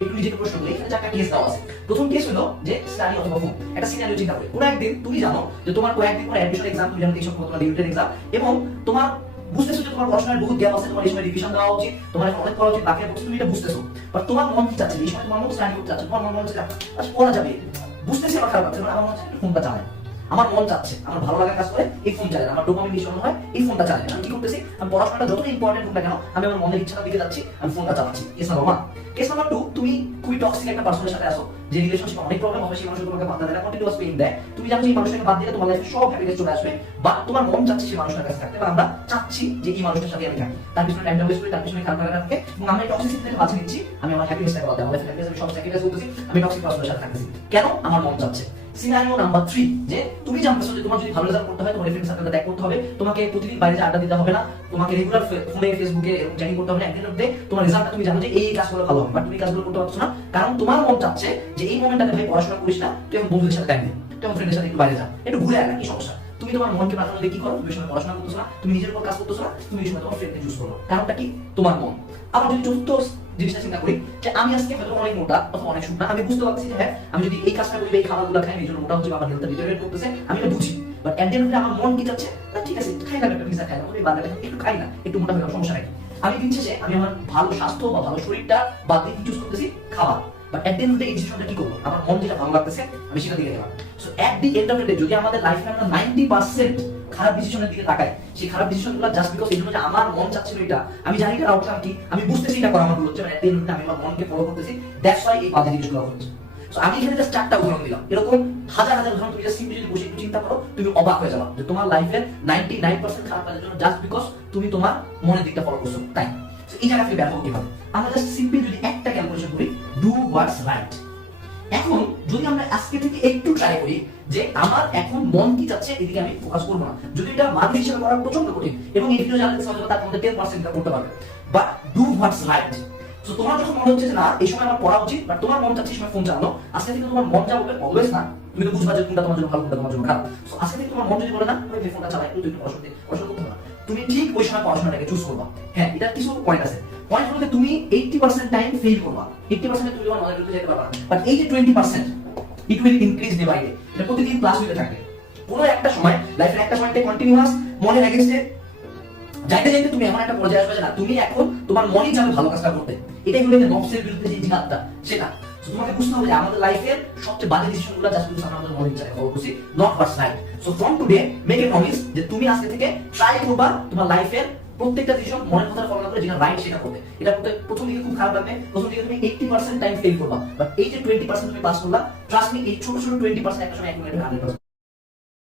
একটু নিজেকে প্রশ্ন করি, এখানে চারটা কেস দেওয়া আছে। প্রথম কেস হলো যে স্টাডি অথবা হোম, একটা সিনারিও চিন্তা করি। কোনো একদিন তুমি জানো যে তোমার কয়েকদিন পর অ্যাডমিশন এক্সাম, তুমি জানো এই সময় তোমার ডিউটেড এক্সাম, এবং তোমার বুঝতেছো যে তোমার পড়াশোনার বহুত গ্যাপ আছে, তোমার এই সময় রিভিশন দেওয়া উচিত, তোমার এখন অনেক পড়া উচিত, বাকি আছে, তুমি এটা বুঝতেছো। বাট তোমার মন কি চাচ্ছে, এই সময় তোমার মন স্টাডি করতে চাচ্ছে, তোমার মন হচ্ছে আচ্ছা পড়া যাবে, বুঝতেছি আমার খারাপ লাগছে, আমার মন হচ্ছে ফোনটা চালায়, আমার মন চাচ্ছে, আমার ভালো লাগা কাজ করে এই ফোন চালায়, আমার ডোপামিন নিঃসরণ হয় এই ফোনটা চালায়। আমি কি করতেছি, আমি পড়াশোনাটা যতই ইম্পর্টেন্ট হোক না কেন, আমি আমার মনের ইচ্ছার দিকে যাচ্ছি, আমি ফোনটা চালাচ্ছি। Case number 1। কেস নাম্বার 2, তুমি খুবই টক্সিক একটা পার্সনের সাথে আসো, যে রিলেশনশিপে অনেক প্রবলেম হবে, সেই মানুষের তোমাকে বাধা দেয়, কন্টিনিউয়াস পেইন দেয়। তুমি জানো যে এই মানুষটাকে বাদ দিলে তোমার লাইফে সব হ্যাপিনেস চলে আসবে, বা তোমার মন চাচ্ছে সেই মানুষটার কাছে থাকতে, বা আমরা চাচ্ছি যে এই মানুষটার সাথে আমি থাকি, তার পিছনে টাইমটা ওয়েস্ট করি, তার পিছনে খারাপ লাগা থাকে, এবং আমরা এই টক্সিসিটি থেকে বাঁচিয়ে নিচ্ছি। আমি আমার হ্যাপিনেসটাকে বাদ দিই, আমার হ্যাপিনেস আমি সব স্যাক্রিফাইস করতেছি, আমি টক্সিক পার্সনের সাথে থাকতেছি। কেন? আমার মন চাচ্ছে। সিনারিও নাম্বার 3, যে তুমি জানতেছো যে তোমার যদি ভালো রেজাল্ট করতে হয়, তোমার ফ্রেন্ড সার্কেলটা ত্যাগ করতে হবে, তোমাকে প্রতিদিন বাইরে আড্ডা দিতে হবে না, তোমাকে রেগুলার ফোনে ফেসবুকে এরকম চ্যাটিং করতে হবে না, একদিনের মধ্যে তোমার রেজাল্টটা তুমি জানো যে এই কাজগুলো ভালো হবে, বাট তুমি কাজগুলো করতে পারছো না, কারণ তোমার মন চাচ্ছে যে এই মোমেন্টটাতে ভাই পড়াশোনা করিস না, তুই এখন বন্ধুদের সাথে টাইম দে, তুই এখন ফ্রেন্ডের সাথে একটু বাইরে যা, একটু ঘুরে আয়, কি সমস্যা? তুমি তোমার মনকে প্রাধান্য দিয়ে কি করো? তুমি সময় পড়াশোনা করতেছো না, তুমি নিজের উপর কাজ করতেছো না, তুমি এই সময় তোমার ফ্রেন্ডকে চুজ করো। কারণটা কি? তোমার মন। আবার যদি চতুর্থ জিনিসটা চিন্তা করি, যে আমি আজকে হয়তো অনেক মোটা অথবা অনেক শুকনা, আমি বুঝতে পারছি যে হ্যাঁ আমি যদি এই কাজটা করি, এই খাবারগুলো খাই, এই জন্য মোটা হচ্ছে, আমার হেলথটা ডিটেরিয়েট করতেছে, আমি এটা বুঝি। But at the end of the আমার মন কি চাচ্ছে, না ঠিক আছে খাই না, একটা পিজ্জা খাই না, ওই বার্গার একটু খাই না, একটু মোটা হয়ে সমস্যা নাই। আমি দিন শেষে আমি আমার ভালো স্বাস্থ্য বা ভালো শরীরটা বাদ দিয়ে চুজ করতেছি খাবার। But at the end of the এই ডিসিশনটা কি করবো? আমার মন যেটা ভালো লাগতেছে আমি সেটা দিকে গেলাম। So at the end of the day যদি আমাদের লাইফে আমরা 90% খারাপ ডিসিশনের দিকে তাকাই, সেই খারাপ ডিসিশনগুলো জাস্ট বিকজ এই জন্য যে আমার মন চাচ্ছিল এটা, আমি জানি এটা আউটকাম কি, আমি বুঝতেছি এটা করা আমার ভুল হচ্ছে, at the end of the আমি আমার মনকে ফলো করতেছি, দ্যাটস হোয়াই এই বাজে জিনিসগুলো হচ্ছে। সো আমি এখানে জাস্ট 4টা উদাহরণ দিলাম, এরকম হাজার হাজার উদাহরণ তুমি জাস্ট সিম্পলি যদি বসে একটু চিন্তা করো, তুমি অবাক হয়ে যাবে যে তোমার লাইফের 99% খারাপ কাজের জন্য জাস্ট বিকজ তুমি তোমার মনের দিকটা ফলো করছো, তাই। সো এই জায়গা থেকে ব্যাপক কিভাবে আমরা জাস্ট সিম্পলি যদি একটা ক্যালকুলেশন করি, ডু হোয়াটস রাইট। এখন যদি আমরা আজকে থেকে একটু ট্রাই করি যে আমার এখন মন কি চাচ্ছে, এদিকে আমি ফোকাস করব না, যদি এটা মানুষ হিসেবে করা প্রচন্ড কঠিন, এবং এই ভিডিও জানতে সহজ তার মধ্যে 10% করতে পারবে, but do what's right. So তোমার যখন মনে হচ্ছে যে না এই সময় আমার পড়া উচিত, বাট তোমার মন চাচ্ছে এই সময় ফোন চালানো, আজকে থেকে তোমার মন যা বলবে অলওয়েজ না, তুমি তো বুঝবা যে কোনটা তোমার জন্য ভালো, কোনটা তোমার জন্য খারাপ। সো আজকে থেকে তোমার মন যদি বলে না ওই ফোনটা চালাই, একটু পড়াশোনা করতে না, তুমি ঠিক ওই সময় পড়াশোনাটাকে চুজ করবা। হ্যাঁ, এটা কিছু পয়েন্ট আছে। পয়েন্ট বলতে তুমি 80% টাইম ফেল করবা, 80% তুমি তোমার মনের বিরুদ্ধে যেতে পারবা, বাট এই যে 20% it will increase day by day, এটা প্রতিদিন প্লাস হতে থাকবে। পুরো একটা সময় লাইফের একটা পয়েন্টে কন্টিনিউয়াস মনের এগেইনস্টে যাইতে যাইতে তুমি এমন একটা পর্যায়ে আসবে যে না তুমি এখন তোমার মনই যাবে ভালো কাজটা করতে। এটাই হলো যে নফসের বিরুদ্ধে যে জিহাদটা, সেটা। সো তোমাকে বুঝতে হবে যে আমাদের লাইফের সবচেয়ে বাজে ডিসিশনগুলো জাস্ট বিকজ আমরা আমাদের মনের ইচ্ছাকে ফলো করছি, not what's right. So from today make a promise যে তুমি আজকে থেকে ট্রাই করবা তোমার লাইফের প্রত্যেকটা ডিসিশন মনের কথা ফলো করে যেটা রাইট সেটা করতে। এটা করতে প্রথম দিকে খুব খারাপ লাগবে, প্রথম দিকে তুমি 80% টাইম ফেল করবা, বাট এই যে 20% তুমি পাস করলা, ট্রাস্ট মি এই ছোট ছোট 20% একটা সময় 1 মিনিটে 100%